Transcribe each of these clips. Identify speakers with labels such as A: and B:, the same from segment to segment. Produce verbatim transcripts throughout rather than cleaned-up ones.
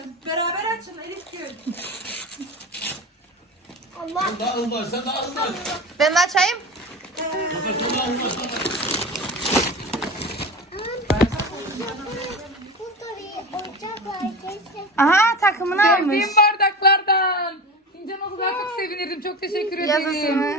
A: açın. Beraber açın Elif Gül.
B: Allah.
C: Sen daha hızlı aç, sen daha hızlı aç.
D: Ben de açayım.
C: Zafer sen daha hızlı aç. Zafer.
B: Burada bir ocak var. Kesin.
D: Aha takımını almış.
A: Sevdiğim bardaklardan. Fincan o kadar çok sevinirdim. Çok teşekkür ederim.
D: Yazısını.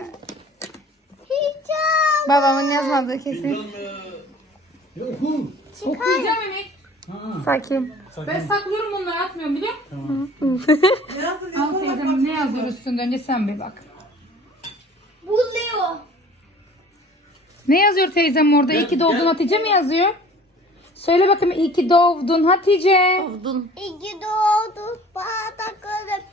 B: Hicap.
D: Babamın yazmadığı kesin.
C: Fincan mı? Yok.
A: Okuyacağım Emek.
D: Sakin.
A: Ben saklıyorum bunları, atmıyorum biliyor musun? Al teyzem, ne yazıyor üstünde? Önce sen bir bak.
B: Bu Leo.
A: Ne yazıyor teyzem orada? İyi ki doğdun Hatice mi yazıyor? Söyle bakayım, iyi ki doğdun Hatice.
D: Oldun.
B: İki doğdu. Bardaklarım.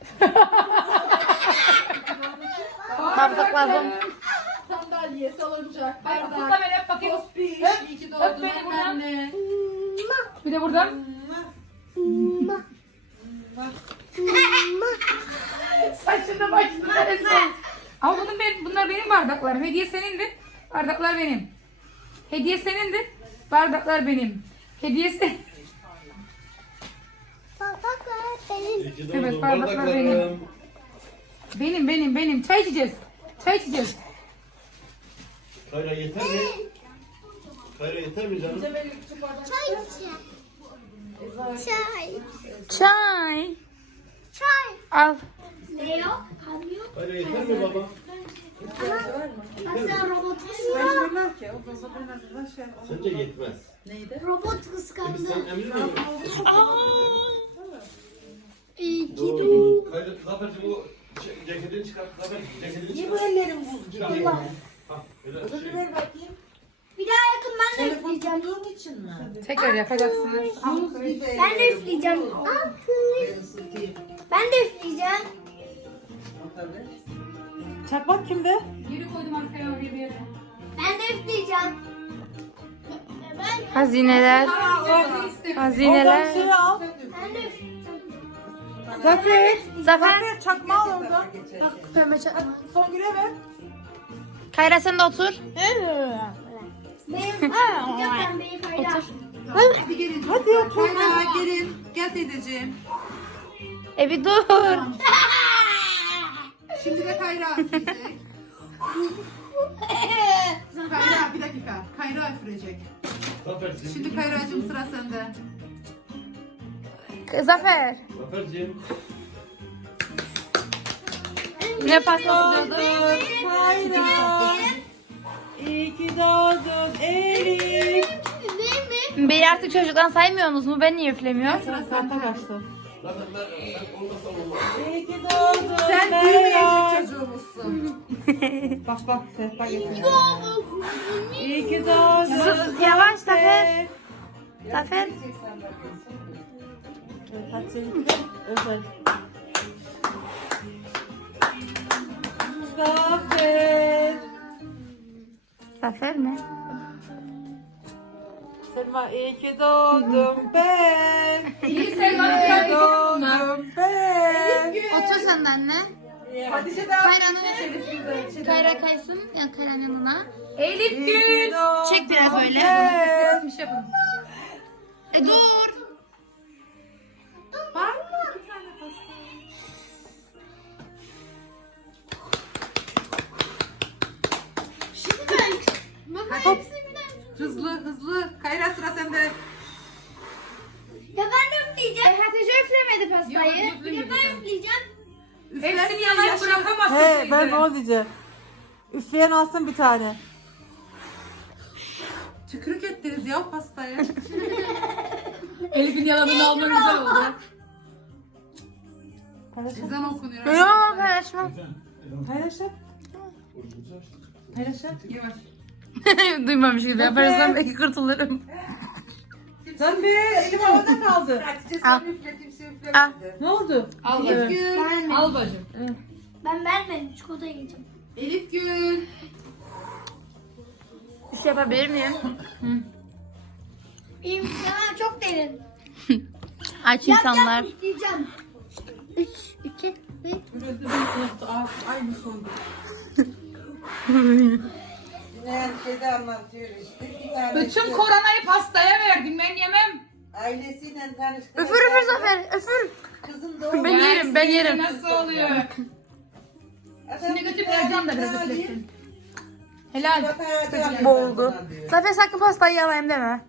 D: Bardakladım.
E: Sandalye, salıncak,
A: Hayır,
E: bardak,
A: kutla beni, öp bakayım.
E: tospiş, iyi ki
A: Öp
E: doğdun
A: beni buradan.
E: anne.
A: Bir de buradan. Saçında başında neresi? Ama bunun benim, bunlar benim bardaklarım. Hediye senindi. Bardaklar benim. Hediye senindi. Bardaklar benim. Hediye sen...
B: Bardaklar benim.
C: İyi ki doğdun
A: Evet, bardaklar
C: bardaklarım.
A: Benim, benim, benim. Çay içeceğiz. Çay içeceğiz.
C: Kayra yeter mi? Kayra yeter mi canım?
B: Çay içeceğim. Çay.
D: Çay.
B: Çay.
D: Al.
B: Leo. Kamyon.
C: Kayra yeter mi baba?
B: Mesela robot kıskandı.
C: Sence yetmez.
B: Robot
C: Biz
B: kıskandı.
C: sen emin misin?
B: İyi ki
C: Doğru.
B: doğdun.
C: Kayra, Zafer'cim o ce- ceketini çıkart. Zafer ceketini
E: Niye
C: çıkart.
E: bu ellerim buz? Allah.
C: Hah, öyle
E: Ödülü
C: şey.
E: ver bakayım.
B: Bir daha yakın ben de
E: Telefon
B: üfleyeceğim.
E: tuttuğun için mi?
A: Tekrar yakacaksınız.
E: Buz gibi
B: Ben de üfleyeceğim.
E: Ben ısıtayım.
B: Ben de üfleyeceğim.
E: Tabii.
F: Çakmak kimde?
A: Geri koydum arkaya, oraya bir yere.
B: Ben de üfleyeceğim. Ben,
D: Hazineler. Hazineler.
F: Oradan şey al.
B: ben de üfleyeceğim.
F: Zafer.
D: Zafer.
F: Zafer çakmağı al oradan.
D: Pembe çakmak.
F: Songül'e ver.
D: Kayra sen de otur.
B: Benim, aa, ben benim kayda.
D: Otur.
E: Hadi gelin.
F: Hadi otur.
E: Kayra gelin. Gel teyzeciğim.
D: E bir dur.
E: Şimdi de Kayra üfleyecek. Kayra bir dakika. Kayra üfleyecek.
C: Zafer'cim.
E: Şimdi Kayra'cığım sıra sende.
D: Zafer.
C: Zafer'cim.
D: Ne patladı?
F: Kayra. İyi ki doğdun Elif.
B: Değil mi?
D: Beni artık çocuktan saymıyorsunuz mu? Ben niye üflemiyorum?
F: Sıra sende kaçtı.
C: Zafer ben sen olmasan olmaz.
F: İyi ki doğdun
E: Sen
F: Kayra.
E: büyümeyecek çocuğumuzsun.
F: Bak bak sehpa getir. İyi ki doğdun.
D: Sus, yavaş Zafer. Zafer.
F: Evet, hadi seninki de özel. Zafer.
D: Zafer mi?
F: Selma iyi ki doğdum ben.
A: İyi Selma,
F: İyi
A: gel
F: ki doğdum ben.
D: Otur sen de anne.
E: Hatice de
D: Kayra'nı ver. Kayra kaysın. Ya Kayra'nın yanına.
A: Elif
F: İyi
A: Gül.
F: ki doğdun
D: Çek biraz böyle.
F: ben.
A: Bir şey yapın.
D: E dur.
E: var mı? Bir tane pasta.
B: Şimdi ben. Baba hepsi güzel.
E: Hızlı hızlı. Kayra sıra sende.
B: Ya ben de üfleyeceğim. Hatice üflemedi pastayı.
A: Yok,
B: Bir de ben üfleyeceğim.
A: Hepsini yalancı bırakamazsın
F: He
A: teyze.
F: ben de onu diyeceğim. Üfleyen alsın bir tane.
E: Tükürük ettiniz ya pastaya.
A: Elif'in yalanını alman güzel oldu.
E: Ezan okunuyor.
D: Yok paylaşmam.
F: Paylaşın. Paylaşın.
E: Yavaş.
D: Duymamış gibi yaparsam belki kurtulurum.
F: Sen be elim havada kaldı.
E: Hatice
D: Al.
E: sen üfle kimse
D: Al.
E: üflemedi.
F: Ne oldu?
A: Al
E: Elif
A: bacım.
E: Gül.
B: Ben
A: Al bacım.
B: Ben vermedim. Çikolata yiyeceğim.
E: Elif Gül.
D: Bir şey yapabilir miyim?
B: Benim ya çok derin.
D: Aç insanlar.
B: Üfleyeceğim. Üç, iki, bir.
E: Aynı son.
G: Her şeyde anlatıyor işte. Bir tane
A: Bütün koronayı pastaya verdim, ben yemem.
G: ailesiyle tanıştı.
D: Öfür öfür Zafer. Öfür. ben yerim.
A: Nasıl oluyor? Şimdi götürüp vereceğim de biraz üflesin. Helal.
D: Bu oldu. Zafer sakın pastayı yalayayım deme.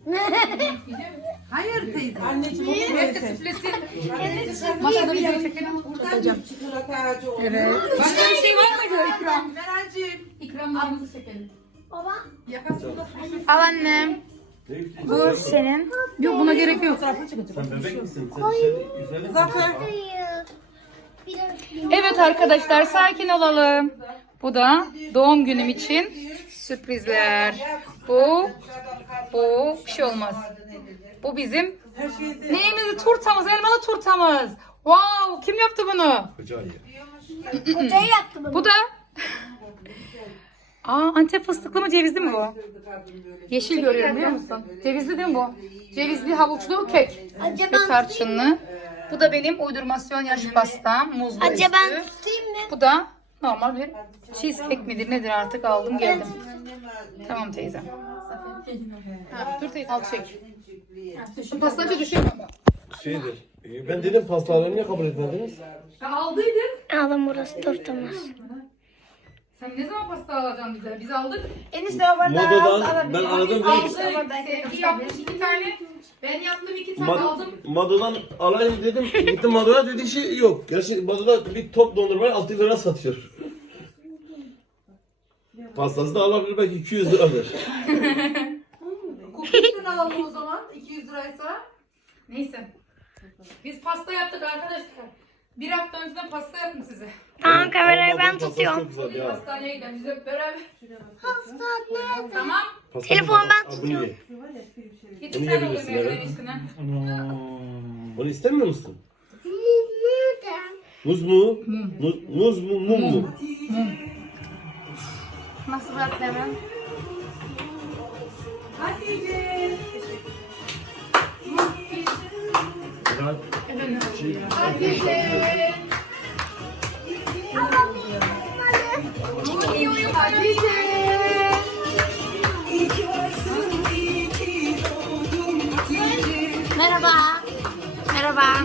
E: Hayır teyze.
G: Anneciğim onu
A: Herkes
G: versin.
A: üflesin. Masada bir şey çekelim.
G: Buradan bir çikolata ağacı olur.
D: Evet.
A: Başka bir şey var mıydı ikram?
E: Meral'cim.
A: İkramlarımızı çekelim.
B: Baba.
E: Yakasında
D: Al annem. Bu senin.
A: Yok buna gerek yok.
C: Sen bebek misin? Sen dışarı üzerine
G: Zafer.
B: Hayır. Biraz
A: Evet arkadaşlar sakin olalım. Bu da doğum günüm için sürprizler. Bu, bu bir şey olmaz. Bu bizim
G: Her şeyde.
A: neyimiz? Turtamız, elmalı turtamız. Wow, kim yaptı bunu?
B: kocayı yaptı bunu.
A: Bu da Aa, Antep fıstıklı mı cevizli mi bu? Yeşil görüyorum biliyor musun? Cevizli değil mi bu? Cevizli havuçlu kek
B: Acaba
A: ve tarçınlı. Bu da benim uydurmasyon yaş pastam, muzlu
B: Acaba
A: üstü.
B: tutayım mı?
A: Bu da normal bir cheesecake midir nedir artık aldım geldim. Tamam teyze. Ha, dur teyze al çek. Şu pastacı düşürme ama.
C: Şeydir. e, Ben dedim pastaları niye kabul etmediniz?
A: Ya aldıydın.
B: Alın burası turtamız.
A: Sen ne zaman pasta alacaksın bize? Biz aldık.
B: Enişte o bardağı
C: Modadan ben aradım dedim.
A: Aldık. Sevgi yapmış iki tane. Ben yaptım iki tane
C: Mad
A: aldım.
C: Mado'dan alayım dedim. Gittim Mado'ya dedi şey yok. Gerçi Mado'da bir top dondurmayı altı lira satıyor. Pastası da alabilir belki iki yüz liradır.
E: Kokusunu alalım o zaman. iki yüz liraysa.
A: Neyse. Biz pasta yaptık arkadaşlar. Bir hafta önceden pasta yaptım size.
B: Tamam kamerayı ben
C: Mado'nun pastası
B: tutuyorum.
C: Çok güzel ya.
A: Hastaneye gidelim biz hep beraber.
B: Hastane.
A: Tamam.
C: Pastası
B: Telefonu
C: bak-
B: ben
C: Aa, bunu ye.
A: Git
C: Onu
A: sen
C: yiyebilirsin,
A: oğlum
C: evet.
A: evden üstüne.
C: Onu istemiyor musun? Muz mu? Muz, muz mu? Mum mu?
D: Nasıl bırak hemen?
C: Murat.
B: Merhaba. Merhaba.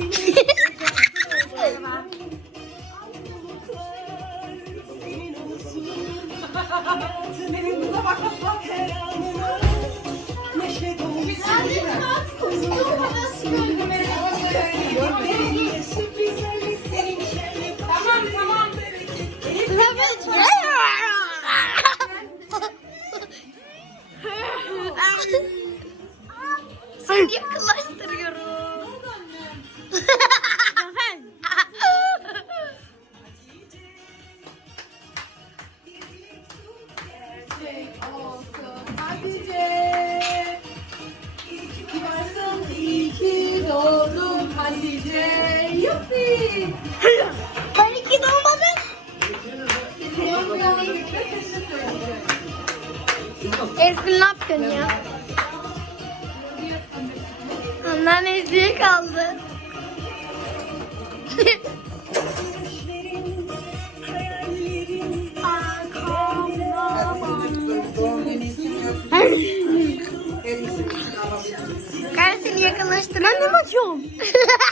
A: Tamam tamam.
B: Seni yakınlaştırıyorum. Zafer.
E: Hatice. İyi varsın, iyi ki doğdun Hatice. Yuppi.
B: Ben iki doğmadım. Erfin ne yaptın ya? Ondan ezdiği kaldı.
G: Doğum günü için yok. Hepsini alabilirim.
B: Ben seni yakınlaştıran ne bakıyorum?